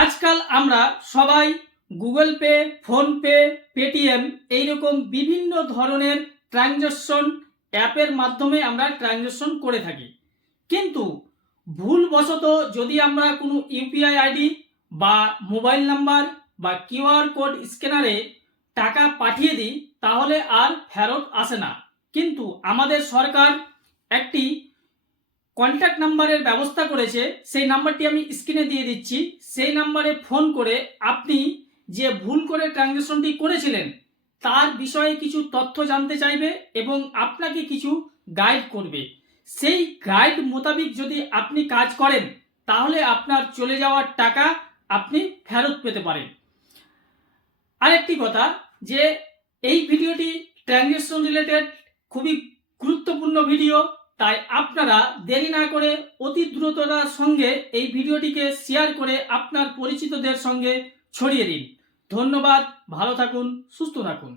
আজকাল আমরা সবাই গুগল পে, ফোনপে, পেটিএম এইরকম বিভিন্ন ধরনের ট্রানজাকশন অ্যাপের মাধ্যমে আমরা ট্রানজাকশন করে থাকি। কিন্তু ভুলবশত যদি আমরা কোনো ইউপিআই আইডি বা মোবাইল নাম্বার বা কিউআর কোড স্ক্যানারে টাকা পাঠিয়ে দিই, তাহলে আর ফেরত আসে না। কিন্তু আমাদের সরকার একটি কন্ট্যাক্ট নাম্বারের ব্যবস্থা করেছে, সেই নাম্বারটি আমি স্ক্রিনে দিয়ে দিচ্ছি। সেই নাম্বারে ফোন করে আপনি যে ভুল করে ট্রানজাকশনটি করেছিলেন তার বিষয়ে কিছু তথ্য জানতে চাইবে এবং আপনাকে কিছু গাইড করবে। সেই গাইড মোতাবেক যদি আপনি কাজ করেন তাহলে আপনার চলে যাওয়ার টাকা আপনি ফেরত পেতে পারেন। আরেকটি কথা, যে এই ভিডিওটি ট্রানজাকশন রিলেটেড খুবই গুরুত্বপূর্ণ ভিডিও, তাই আপনারা দেরি না করে অতি দ্রুততার সঙ্গে এই ভিডিওটিকে শেয়ার করে আপনার পরিচিতদের সঙ্গে ছড়িয়ে দিন। ধন্যবাদ, ভালো থাকুন, সুস্থ থাকুন।